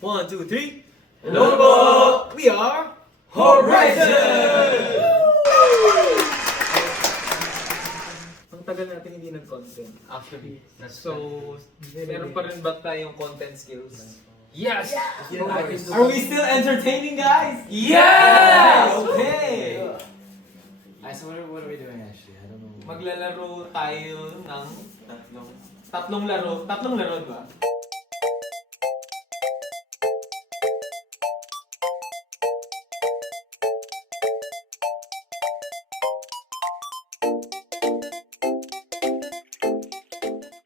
1, 2, 3. Hello po! We are Horizon! Ang tagal natin hindi nag-content. Actually, So, meron pa rin ba tayong content skills? yes! Are we still entertaining, guys? Yes! Okay! So what are we doing actually? I don't know. Maglalaro tayo ng tatlong laro. Tatlong laro, di ba?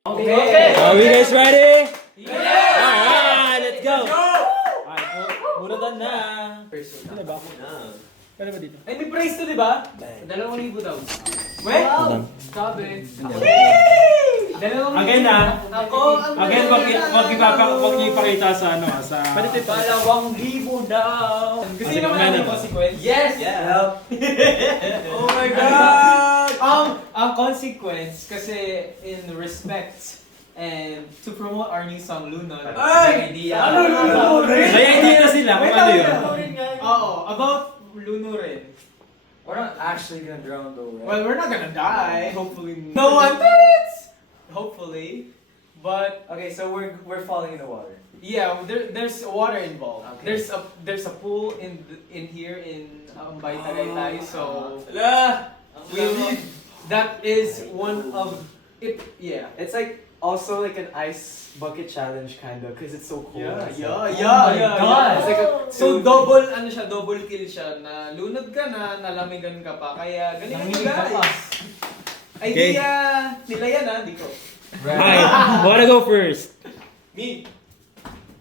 Okay! Are we guys ready? Yes! Alright, let's go! Go! Alright, muradan na. Ano ba? Ano ba dito? Ay, may prize to, di ba? 2,000 daw. Wait! Sabi. Dalawang Again na. Ako, ang Again, wag niyo ipakita sa ano, sa... 2,000 daw. Gusto niyo naman ang consequence? Yes! Oh my God! Ang consequence, kasi in respect and to promote our new song, Lunod. Ay! Ano Lunod? May idea na sila kung ano yun. Oo, about lunurin. We're not actually gonna drown though, right? Well, we're not gonna die. Hopefully, no one dies. Hopefully, but Okay, so we're falling in the water. yeah, there's water involved. Okay. There's a pool in here in Ambay Tagaytay, so We'll that is one of it. Yeah. It's like also like an ice bucket challenge kind of, cause it's so cold. God. It's like a So double double kill siya na lunod ka na, nalamigan ka pa. Kaya ganyan Nanginig ka pa. guys. Idea nila yan di ko. Alright, wanna go first? Me.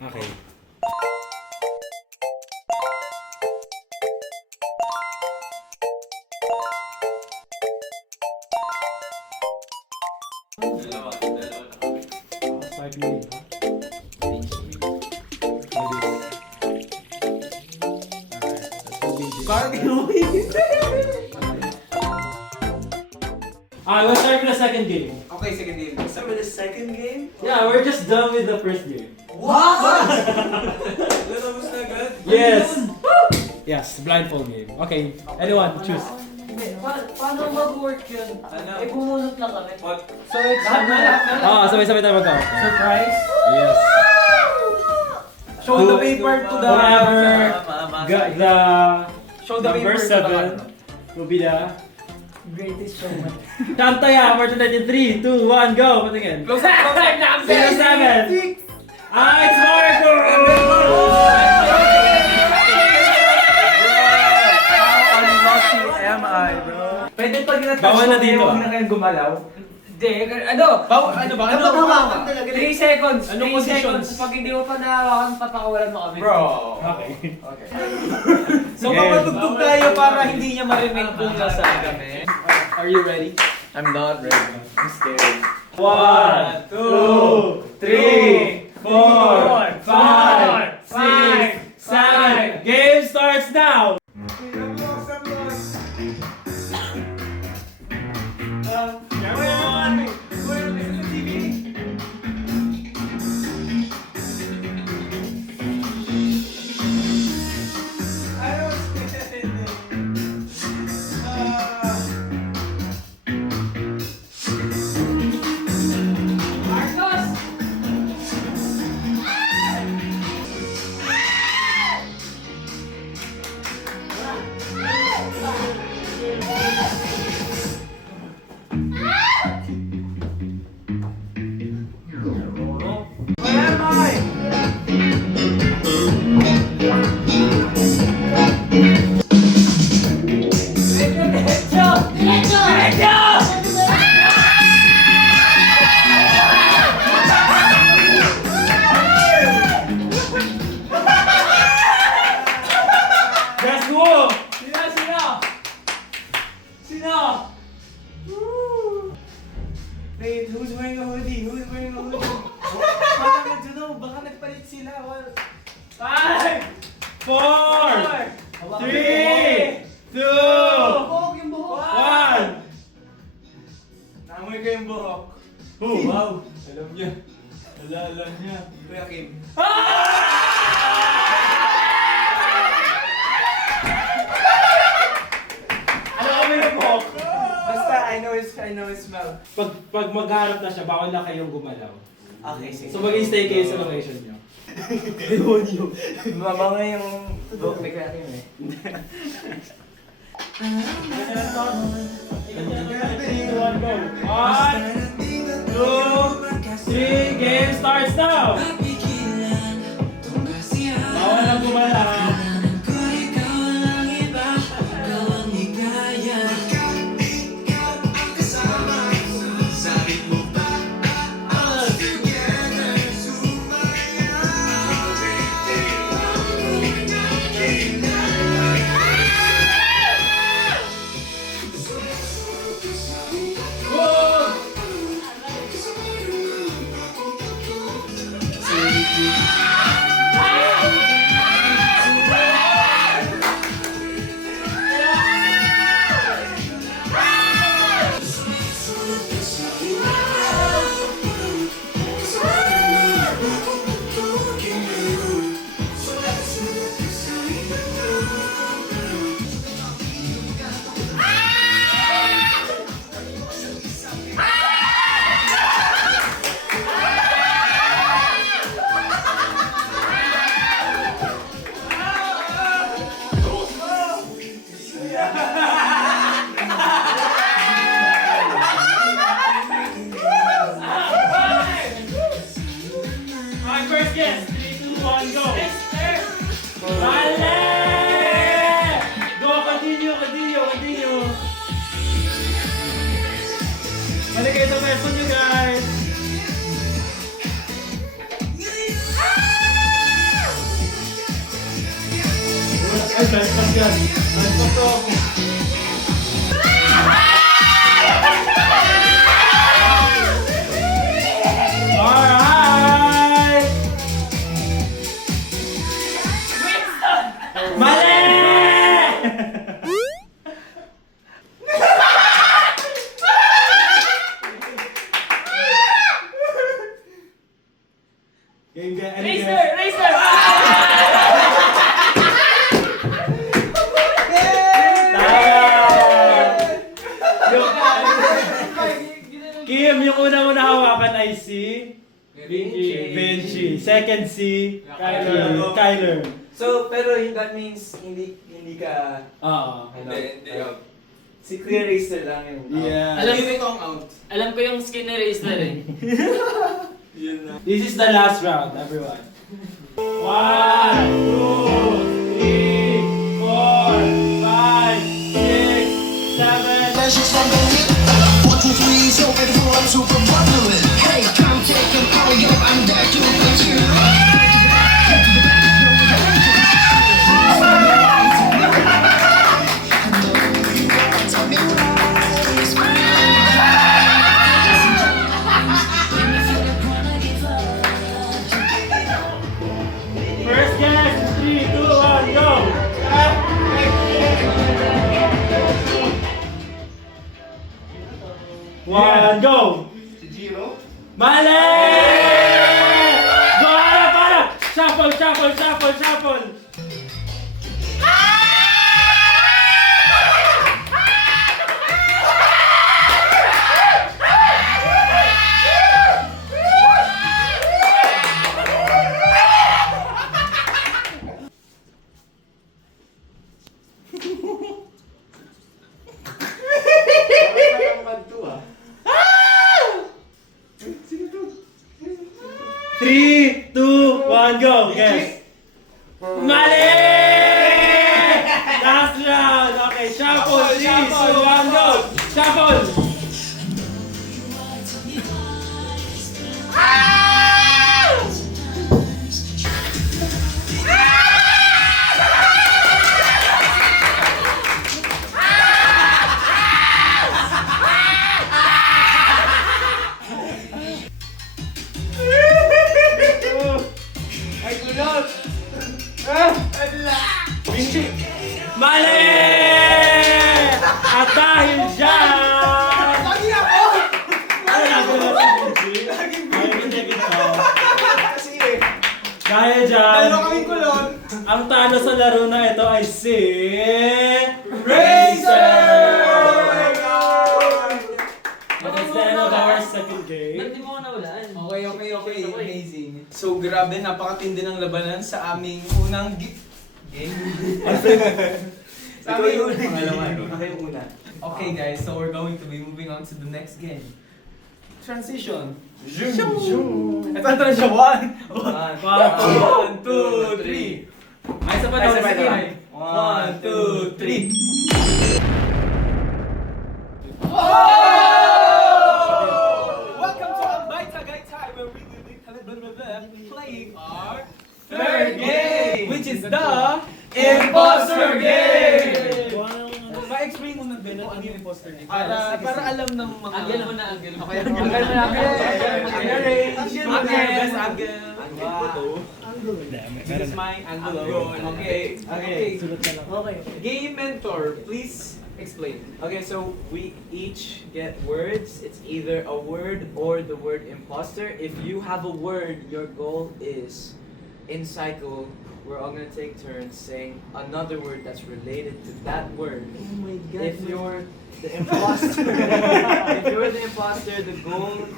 Okay. Start me. Alright, we'll start with the second game. Okay, second game. Start with the second game. Yeah, we're just done with the first game. Lalabas na agad? Yes. Yes, blindfold game. Okay, anyone choose. Paano mag-work yun? Eh, bumunot lang kami. So it's Sabay-sabay tayo mag-go. Surprise? Yes. show the paper to the Whoever got the show the number paper to the 7 will be the Greatest showman. Kantaya, Martin 3, 2, 1, go! Patingin. Close up, number 07. It's Marco! How unlucky am I, bro? Pwede pag natouch Bawal na dito, Huwag na kayong gumalaw. Hindi, ano? Ano ba? Ano ba? 3 seconds. Anong 3 positions? seconds. Pag hindi mo pa nahawakan, papakawalan mo kami. Bro. Okay. So Yes. papatugtog tayo para hindi niya marinig kung nasaan kami. Are you ready? I'm not ready. I'm scared. 1, 2, 3, 4, 5, 6, 7. Game starts now! Marcos! Let's go! Sino? Wait, who's wearing a hoodie? Who's wearing a hoodie? Baka to know, baka nagpalit sila. 5, 4, 3, 2, 1. Namoy ko yung buhok. Oh, wow. Alam niya. Alam niya. Kuya Kim. Ah! Pag magharap na siya, bawal na kayong gumalaw. Okay, sige. So mag-stay kayo sa location nyo. Mabanga yung book ni Karim eh. One, two, three, game starts now! Bawal na gumalaw. My first guess, 3, 2, 1, go! Mali! Go, continue. Balik kayo sa pwesto nyo, guys! Ay, guys. Alright! Mali! Kim, yung una mo nahawakan ay si Benji. Second si Kyler. So, pero that means hindi ka... Oo. Si Clear Racer lang yung... Yeah. Alam ko yung skin eraser eh. This is the last round, everyone. 1, 2, 3, 4, 5, 6, 7. That's just like a hit. 1, 2, 3, so beautiful, I'm super popular. Hey, come take control, yo, I'm there to put you. First guess, 3, 2, 1, go! One, go! Mali! Go, harap! Shuffle! Three, two, one, go! Guess! Mali! Last round! Okay, shuffle! 3, 2, 1, go! Shuffle! Mali! At dahil dyan... Lagi ako! Ano nagulot si Benji? Ay, hindi kita. Dahil dyan... kaming kulon! Ang talo sa laro na ito ay si... Racer! What is that? Okay. Amazing. So, grabe, napakatindi ng labanan sa aming unang game. Sa aming unang Ako yung una. Okay, guys, so we're going to be moving on to the next game. Transition. Zoom. Ito na siya. 1, 1, 2, 3. May isa pa daw. Ay, Sige. sabay. 1, 2, 3. Welcome to Ambay Tagaytay, where we will be playing our third game, which is the Imposter Game! Pa-explain mo na din kung ano yung imposter game. Para alam ng mga... Anggel mo na, anggel mo. Okay, anggel mo na. This is my angulo. Okay. Game mentor, please explain. Okay, so we each get words. It's either a word or the word imposter. If you have a word, your goal is in cycle. We're all gonna take turns saying another word that's related to that word. Oh my God. If you're the imposter, the goal.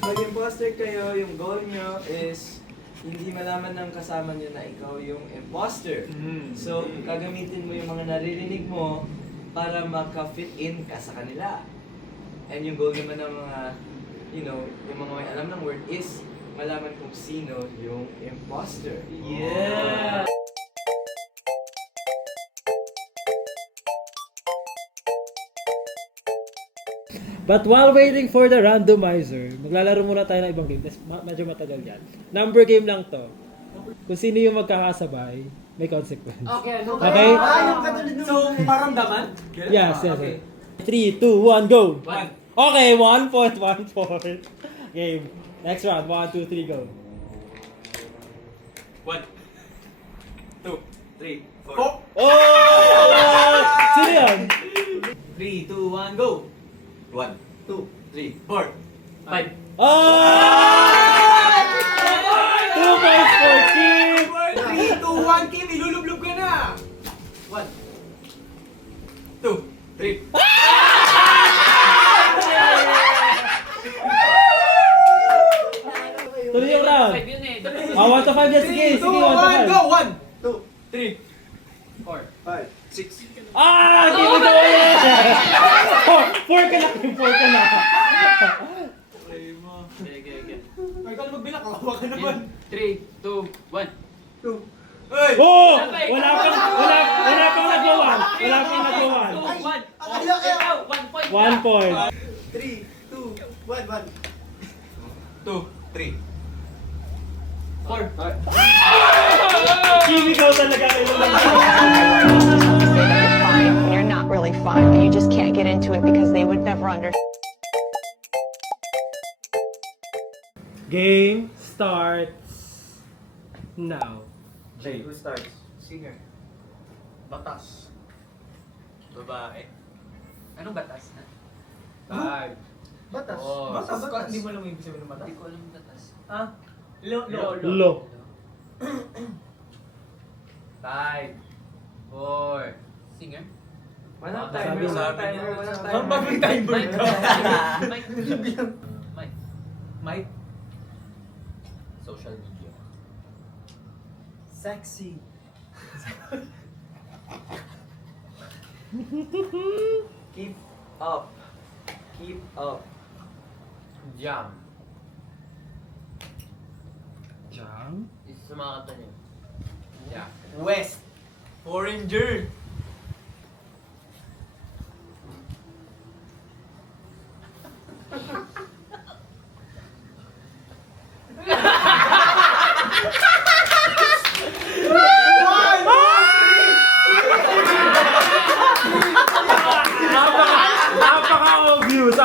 Pag imposter kayo, yung goal nyo is hindi malaman ng kasama nyo na ikaw yung imposter. So, gagamitin mo yung mga naririnig mo para maka-fit in ka sa kanila. And yung goal naman ng mga, yung mga may alam ng word is malaman kung sino yung imposter. Yeah! But while waiting for the randomizer, maglalaro muna tayo ng ibang game. Medyo matagal yan. Number game lang to. Kung sino yung magkakasabay, may consequence. Okay, ano? Okay? So, paramdaman? Yes. Okay. 3, 2, 1, go! 1. Okay, 1 point. Game. Next round, 1, 2, 3, go. 1, 2, 3, 4. Oh! Sino yun? 3, 2, 1, go! 1, 2, 3, 4, 5. Oh! 2 points for Kim! 3, 2, 1, Kim! Ilulublog ka na! 1, 2, 3. Tuloy yung round. 5 yun eh. 1 to 5 yan. Sige, 3, 2, 1, 1 go! to 1, 2, 3, 4, 5, 6. 5. Ah! Kim, ito ulit! 4 ka na, Kim. 4 ka na. Okay. Ay, ikaw na magbilang. Kawawa ka naman. 3, 2, 1. Ay! Oh! Wala pang nagawan. Wala pang nagawan. 1 point. 3, 2, 1, 1. 2, 3. 4. Kim, ikaw talaga kayo. Fine when you're not really fine, but you just can't get into it because they would never understand. Game starts now. Jay, who starts? Singer. Batas. Babae. Anong batas na? Tag. Batas. Oh, batas. Hindi mo alam yung ibig sabihin ng batas? Hindi ko alam yung batas. Ah? Lo. Lo. 5, 4. Singer? Walang Sabi timer, mo. walang timer, walang timer. Ang bagay timer Mike. ka. Mike. Mike. Mike? Social media. Sexy. Keep up. Keep up. Jam. Jang? Isa sa mga kanta niya. Yeah. West. Foreigner.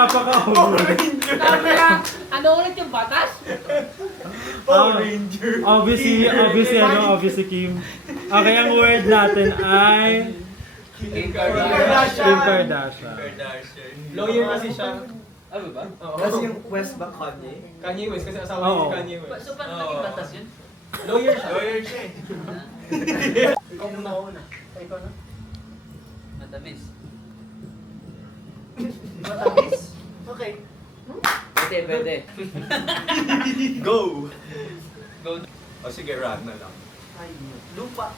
Napaka-obvious. Ano ulit yung batas? Obviously Kim. Okay, ang word natin ay Kim Kim Kardashian. Lawyer kasi siya. Ano ba? Oo. Kasi yung West ba Kanye? Kanye West kasi asawa Oo. ni Kanye West. So paano naging batas yun? Lawyer siya. Ikaw muna. Ikaw na? Matamis. Matamis? Okay. Pwede. Go! Go. O sige, rag na lang. Lupa.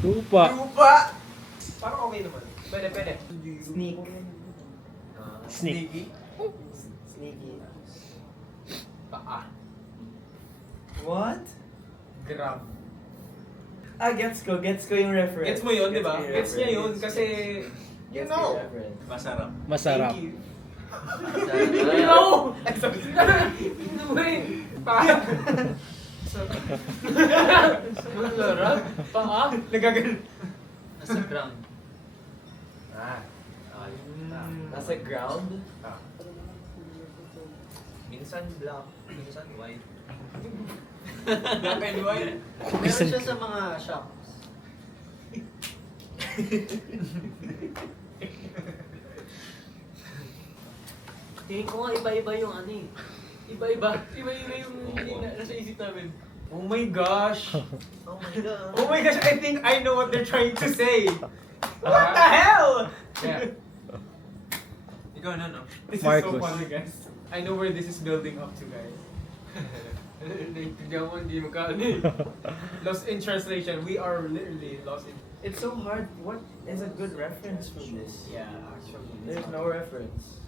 Lupa. Lupa! Parang okay naman. Pwede. Sneak. Snake. Sneaky. Paa. What? Grab. Gets ko yung reference. Gets mo yun, di ba? ko yung Gets niya yun reference. kasi... You Gets ko yung know. reference. Masarap. Masarap. Thank you. No! I'm sorry. Wait! Masarap? Paa? Nagagano. Nasa ground. Nasa ground? Minsan black, minsan white. Black and white. Meron siya sa mga shops. Tingin ko nga iba-iba yung ano eh. Iba-iba yung nasa isip namin. Oh my gosh. Oh my God. Oh my gosh, I think I know what they're trying to say. What the hell? Yeah. Ikaw na, no? This is Marcos. so funny, guys. I know where this is building up to, guys. Naiintindihan ko, hindi magkano eh. Lost in translation. We are literally lost in... It's so hard. What is a good reference from this? Yeah, actually. There's no reference.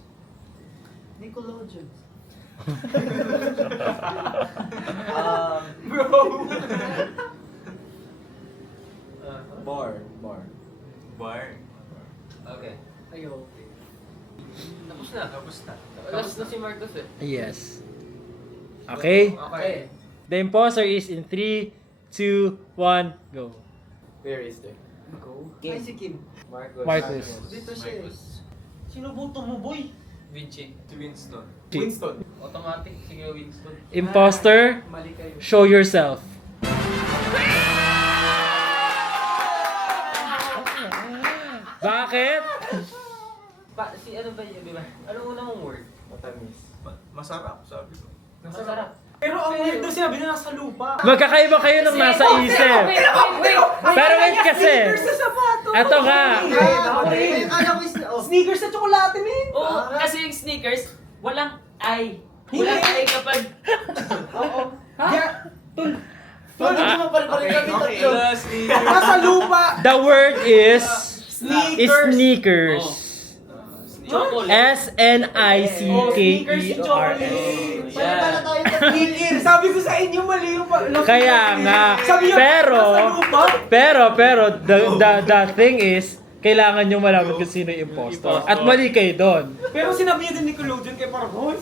Nickelodeon. Bro! Bar. Bar. Okay. Ayo. Tapos na. Tapos na. Last na si Marcos eh. Yes. Okay. Okay. The imposter is in 3, 2, 1, go. Where is there? Go. Kim. Ay, si Kim. Marcos. Dito siya eh. Marcos. Sino boto mo, boy? Vinci. To Winston. Okay. Winston. Automatic. Sige, Winston. Imposter, Mali kayo. show yourself. Bakit? Si ano ba yun, di ba? Anong una mong word? Matamis. Masarap, sabi ko. Masarap. Pero ang weird doon sinabi na nasa lupa. Magkakaiba kayo ng nasa isip. Pero wait kasi. Eto nga. Sneakers na tsokolate, men! Oo, kasi yung sneakers, walang I. Walang I kapag... Nasa lupa! The word is Sneakers. sneakers. Chocolate. S-N-I-C-K-E-R-S. Yeah. Sneaker. Sabi ko sa inyo, mali yung Kaya nga. Sabi niyo, nasa lupa? Pero, the thing is, kailangan nyo malaman kung sino yung impostor. At mali kayo doon. Pero sinabi niya din Nickelodeon kay parang, oh,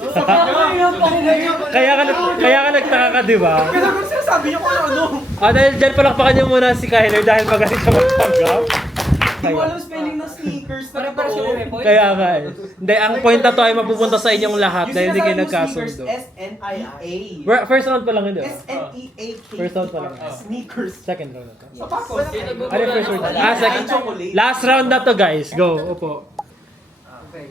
Kaya ka nagtaka ka, di ba? Kasi kung sinasabi niya kung ano. Dahil dyan palakpakan nyo muna si Kyler dahil magaling siya magpanggap. Hindi mo alam spelling ng sneakers. Para siya may point. Kaya nga eh. Hindi, ang point na to ay mapupunta sa inyong lahat dahil hindi kayo nagkasundo. S-N-I-A. First round pa lang hindi. S-N-E-A-K. First round pa lang. Sneakers. Second round na to. Sapakos. Ano yung first round? Second. Last round na to guys. Go, upo. Okay.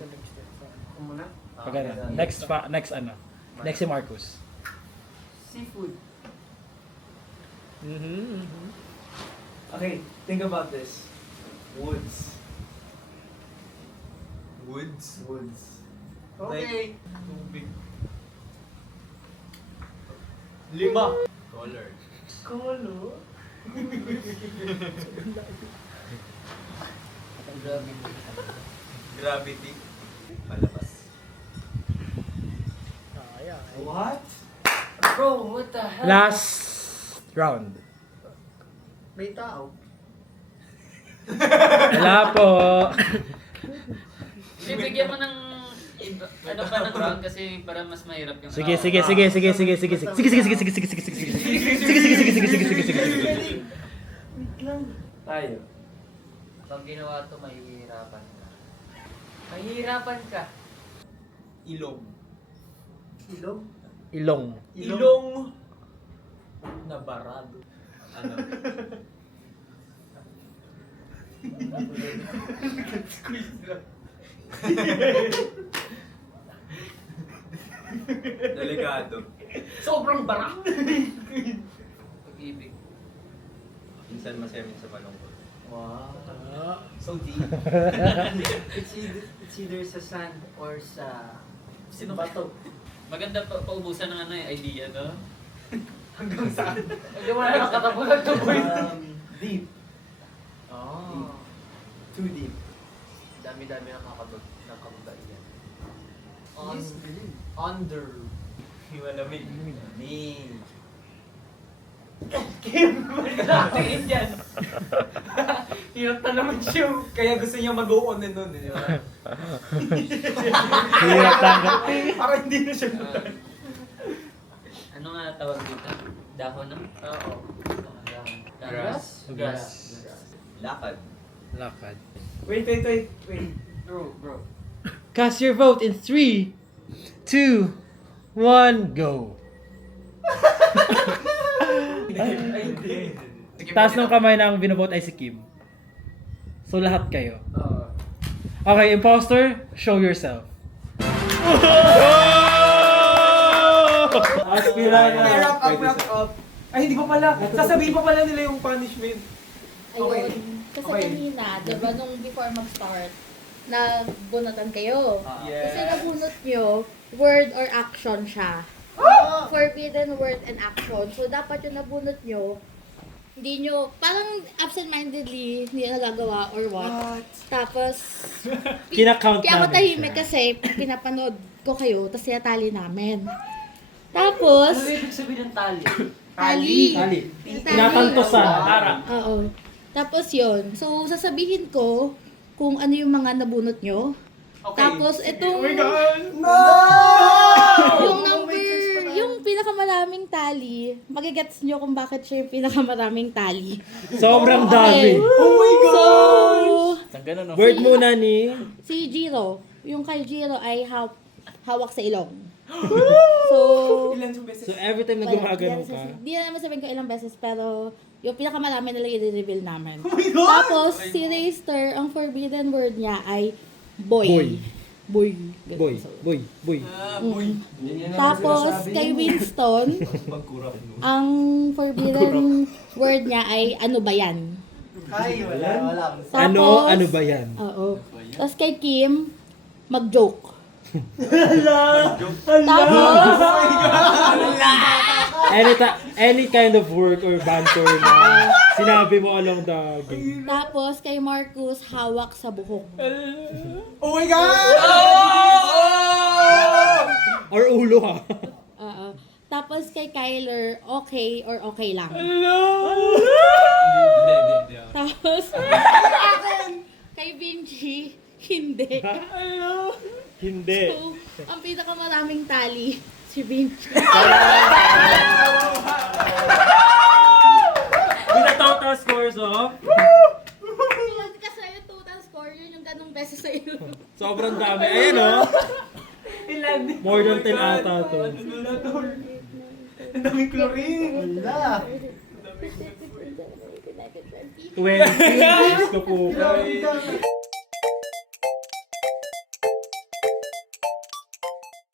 Muna. Pagana. Next ano? Next si Marcus. Seafood. Okay, think about this. Woods. Woods. Okay. Tubig. 5. Color. Kolo. Gravity. Palabas. What? Bro, what the hell? Last round. May tao. Wala po. Bibigyan mo ng ano pa ng round kasi para mas mahirap yung Sige. Tayo. Pag ginawa to, mahihirapan ka. Mahihirapan ka. Ilong. Ilong? Ilong. Ilong na barado. Ano? Delikado. Sobrang bara. Pag-ibig. Minsan masaya, minsan malungkot. Wow. So deep. It's either sa sand or sa Sino ba to? Maganda pa paubusan ng ano eh, idea, no? Hanggang saan? Hindi mo na nakatapunan to, boy. Deep. Oh. Too deep. Dami-dami nakakababa yan. Under. Malamig. Ni. Kim! Tingin yan. Hirap na naman siya. Kaya gusto niya mag-go on and on eh. di ba? Hirap tanggap. Para hindi na siya Ano nga tawag dito? Dahon na? Oo. Grass. Grass. Lakad. Lakad. Wait. Bro. Cast your vote in 3, 2, 1, go. Ay, hindi. Taas ng kamay na ang binovote ay si Kim. So lahat kayo. Oo. Okay, imposter, show yourself. Aspirant. Okay, wrap up. Ay, hindi pa pala. Sasabihin pa pala nila yung punishment. Okay. Ayun. Kasi Okay. kanina, di ba, nung before mag-start, nagbunutan kayo. Yes. Kasi nabunot nyo, word or action siya. Forbidden word and action. So, dapat yung nabunot nyo, hindi nyo, parang absent-mindedly, hindi nyo nagagawa or what. Tapos, Kinakount kaya ako namin tahimik siya. kasi pinapanood ko kayo, tapos tinatali namin. Tapos, Ano ibig sabihin ng tali? tali. Tali. Tali. Tinatantosan. Para. Oo. Tapos yon. So, sasabihin ko kung ano yung mga nabunot nyo. Okay. Tapos, itong, Oh my God! yung number, yung pinakamaraming tali, magigets nyo kung bakit siya yung pinakamaraming tali. Sobrang dami. Oh my God! So, Word muna ni... si Jiro, yung kay Jiro ay hawak sa ilong. So, Ilan yung beses? So every time na gumagano ka, Di na naman sabihin ko ilang beses, pero yung pinakamarami na lang i-reveal namin. Oh my God! Tapos, si Rayster, ang forbidden word niya ay boy. Boy. Boy. boy, boy, boy. Tapos, kay Winston, ang forbidden word niya ay ano ba yan? Ay, wala. Tapos, Ano ba yan? Oo. Tapos kay Kim, mag-joke. Tapos, Any kind of work or banter na sinabi mo along the game. tapos kay Marcus, hawak sa buhok. Oh my God! Or ulo ha. Oo. Tapos kay Kyler, okay or okay lang. Tapos, kay Vinci, hindi. Hindi. So, ang pinakamaraming tali, si Vinci. With the total scores of Kasi yung total score, yun yung ganong beses sa iyo. sobrang dami. Ayan o. Ilan? More than 10 ata to. Ang daming chlorine. Wala. 20. Diyos ko po.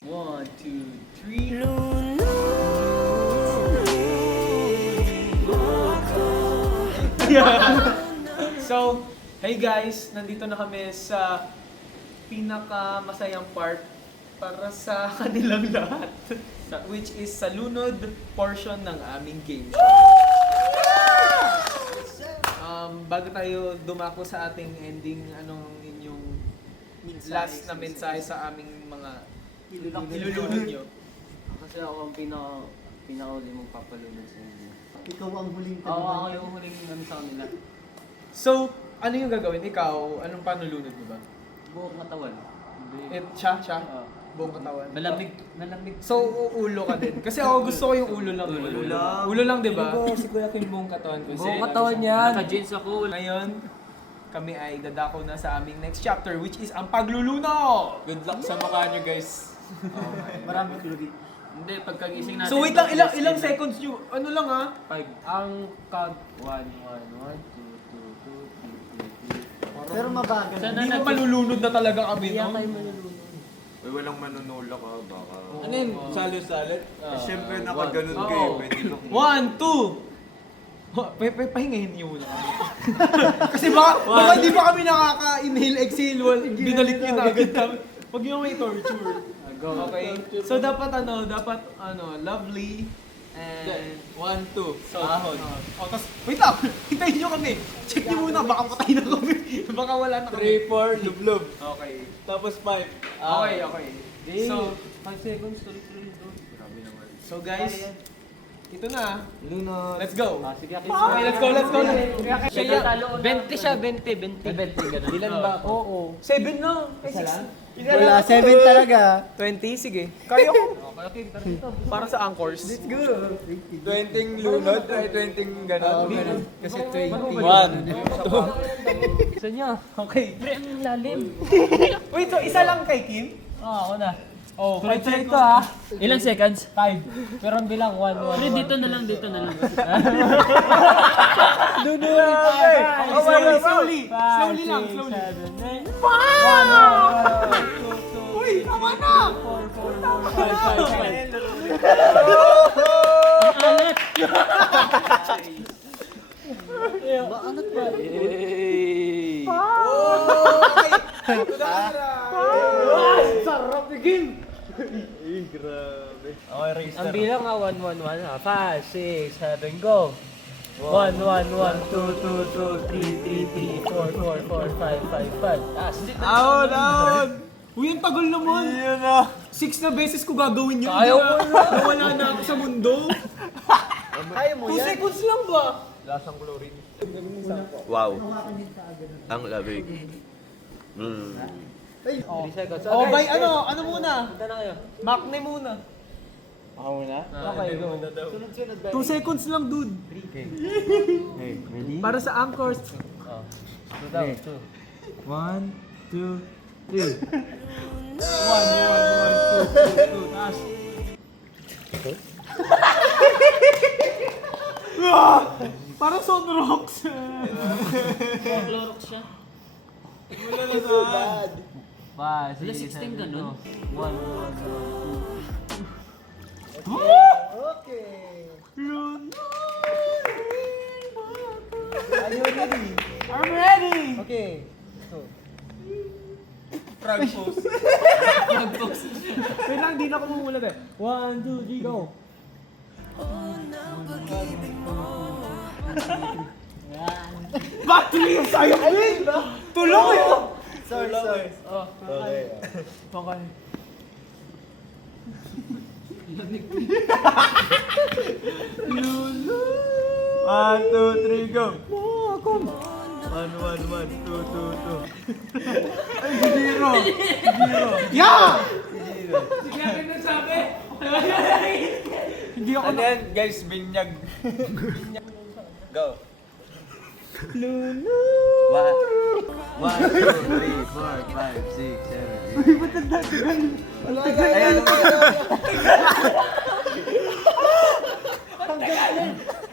One, two, three. So, hey guys, nandito na kami sa pinaka-masayang part para sa kanilang lahat. Which is sa lunod portion ng aming game show. Bago tayo dumako sa ating ending, anong inyong last na mensahe sa aming mga ilulunod nyo? Kasi ako ang pinakauli mong papalunod sa inyo. Ikaw ang huling Oo, ako yung huling ano sa kanila. So, ano yung gagawin? Ikaw, anong panulunod mo ba? Buong katawan. Siya? Oo. Buong katawan? Malamig. So, ulo ka din. Kasi ako gusto ko yung ulo lang. Ulo lang. Ulo lang, di ba? Si Kuya ko yung buong katawan ko. Buong katawan yan. Naka-jeans ako. Ngayon, kami ay dadako na sa aming next chapter, which is ang pagluluno! Good luck sa mukha nyo, guys. Maraming kluri. Hindi, pagkagising natin. So wait lang, ilang seconds nyo? Ano lang ha? 5. Ang count 1, 1, 1, 2, 2, 2, 3, 4. Pero mabagal. Sana Hindi mo malulunod na talaga kami, no? Uy, walang manunula ka, baka... Ano yun? Salo-salit? Siyempre, nakaganon kayo, pwede mo... 1, 2! Pahingahin niyo muna kami. Kasi baka hindi pa kami nakaka-inhale, exhale, binalik niyo na agad kami. Huwag niyo may torture. Go. Okay. So dapat lovely and 1, 2. So, ahon. Oh, tapos, wait lang! Hintayin nyo kami! Check nyo muna, baka patay na kami. Baka wala na kami. 3, 4, lublub. Okay. Tapos 5. Ah. Okay. So, 5 seconds, tuloy-tuloy. Grabe naman. so guys, ito na. Lunod. Let's go! Sige, Okay, let's go! Siya, 20 siya, 20. 20, ganun. Ilan ba? Oo. 7 na! Isa lang? Wala, 7 talaga. 20, sige. Kaya ko. Para sa anchors. Let's go. 20 lunod, ay 20 gano'n. Kasi 20. 1. Gusto niya? Okay. Pre, ang lalim. Wait, so isa lang kay Kim? Ako na. Oh, 5 Ito seconds. Ilang seconds? 5. Pero ang bilang 1, 1. Pre, dito na lang. Okay. Slowly lang, slowly. Uy, tama na! Sarap ni Kim! Ang bilang nga 1, 1, 1 ha. 5, 6, 7, go! 1, 1, 1, 2, 2, 2, 3, 3, 3, 4, 4, 4, 5, 5, 5. Ah, sit na. Ahon! Uy, ang tagal naman! Yun na! 6 na beses ko gagawin yun. Ayaw mo na. Nawala na ako sa mundo. Kaya mo 2 seconds lang ba? Wow. Ang lamig. 3 seconds. Oh, by ano muna? Punta na kayo. Makne muna. Ako muna? Okay, go. Sunod-sunod ba? 2 seconds lang, dude. Okay, ready? Para sa anchors. 2 down, 2. 1, 2, 3. 1, 1, 1, 2, 2, 2. Taas. Parang Sunrocks. Clorox siya. Wala na saan. Wala 16 ganun. 1, 1, 2. Are you ready? I'm ready! Okay. Frog pose. Wait lang, di na ako mumulat eh. 1, 2, 3, go! Battery yung sayang din! Tulong eh! Sorry. Okay. Lulu! 1, 2, 3, go! 1, 1, 1, 2, 2, 2. Ay, zero! Zero! Yeah! Sige, ano nagsabi? Hindi ako Ano yan, guys? Binyag. Go. Lulu! 1, 2, 3, 4, 5, 6, 7, 8. Uy, ba't nagdadagan? Ayan,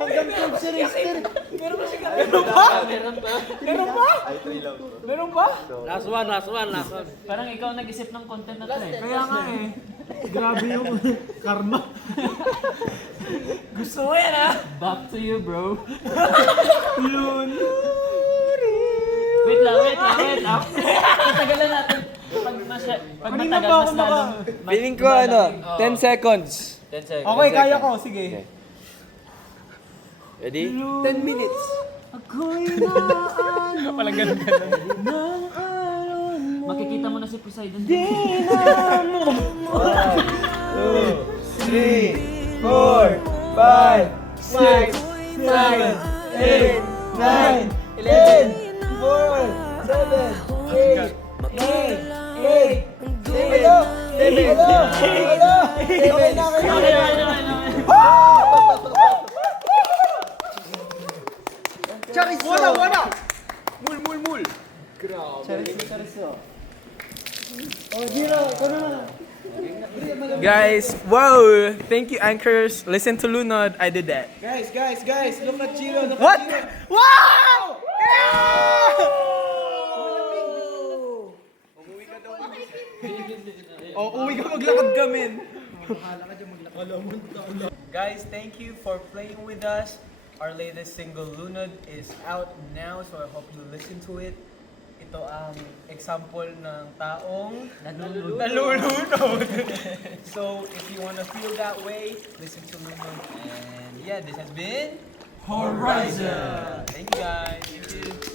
Hanggang 12 si Rister. Meron ba? Meron ba? Last one. Parang ikaw nag-isip ng content na to eh. Kaya nga eh. Grabe yung karma. Gusto mo yan ah? Back to you, bro. Lulu! Wait lang. Tatagalan natin. Pag Kanina matagal, pa ako mas lalong... Feeling ko 10 seconds. 10 seconds. Okay, kaya ko. Sige. Ready? 10 minutes. Ako'y naano Palang ganun. ng alon mo. Makikita mo na si Poseidon. 1, 2, 3, 4, 5, 6, 7, 8, 9, 10, 4, 7, 8, 8, Wala! Mul. Guys, wow! Thank you, anchors. Listen to Lunod. I did that. Guys, look at Chiro. What? Wow! Oh, uwi ka maglakad kami. Guys, thank you for playing with us. Our latest single, Lunod, is out now, so I hope you listen to it. ito ang example ng taong Nalulunod. So, if you wanna feel that way, listen to Lunod. And yeah, this has been Horizon. Thank you guys. Thank you.